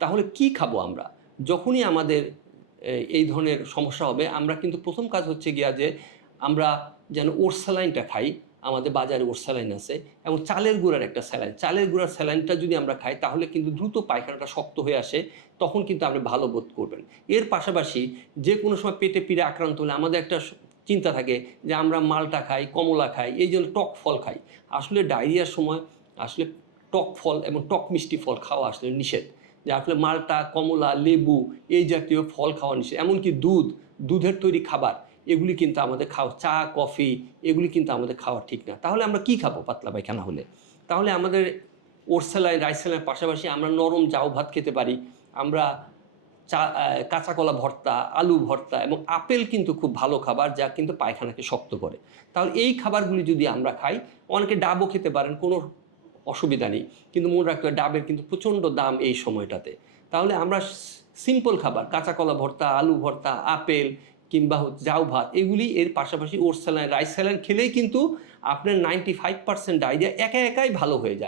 তাহলে কি খাব আমরা? যখনই আমাদের এই ধরনের সমস্যা হবে, আমরা কিন্তু প্রথম কাজ হচ্ছে গিয়া যে আমরা যেন ওর স্যালাইনটা খাই, আমাদের বাজারে ওর স্যালাইন আছে এবং চালের গুঁড়ার একটা স্যালাইন। চালের গুঁড়ার স্যালাইনটা যদি আমরা খাই, তাহলে কিন্তু দ্রুত পায়খানাটা শক্ত হয়ে আসে, তখন কিন্তু আপনি ভালো বোধ করবেন। এর পাশাপাশি যে কোনো সময় পেটে পিড়ে আক্রান্ত হলে আমাদের একটা চিন্তা থাকে যে আমরা মালটা খাই, কমলা খাই, এই জন্য টক ফল খাই। আসলে ডায়রিয়ার সময় আসলে টক ফল এবং টক মিষ্টি ফল খাওয়া আসলে নিষেধ। যে আসলে মালটা, কমলা, লেবু, এই জাতীয় ফল খাওয়া নিষেধ। এমনকি দুধ, দুধের তৈরি খাবার, এগুলি কিন্তু আমাদের খাওয়া, চা, কফি, এগুলি কিন্তু আমাদের খাওয়া ঠিক না। তাহলে আমরা কি খাব পাতলা পায়খানা হলে? তাহলে আমাদের ওরসেলাই রাইসেলাইয়ের পাশাপাশি আমরা নরম জাউ ভাত খেতে পারি। আমরা চা কাঁচা কলা ভর্তা, আলু ভর্তা এবং আপেল কিন্তু খুব ভালো খাবার যা কিন্তু পায়খানাকে শক্ত করে। তাহলে এই খাবারগুলি যদি আমরা খাই, অনেকে ডাবও খেতে পারেন, কোনো অসুবিধা নেই। কিন্তু মনে রাখতে হবে ডাবের কিন্তু প্রচণ্ড দাম এই সময়টাতে। তাহলে আমরা সিম্পল খাবার কাঁচা কলা ভর্তা, আলু ভর্তা, আপেল কিংবা জাউ ভাত, এগুলি এর পাশাপাশি ওর স্যালাইন রাইস স্যালাইন খেলেই কিন্তু আপনার নাইনটি ফাইভ পার্সেন্ট ডায়রিয়া একা একাই ভালো হয়ে যায়।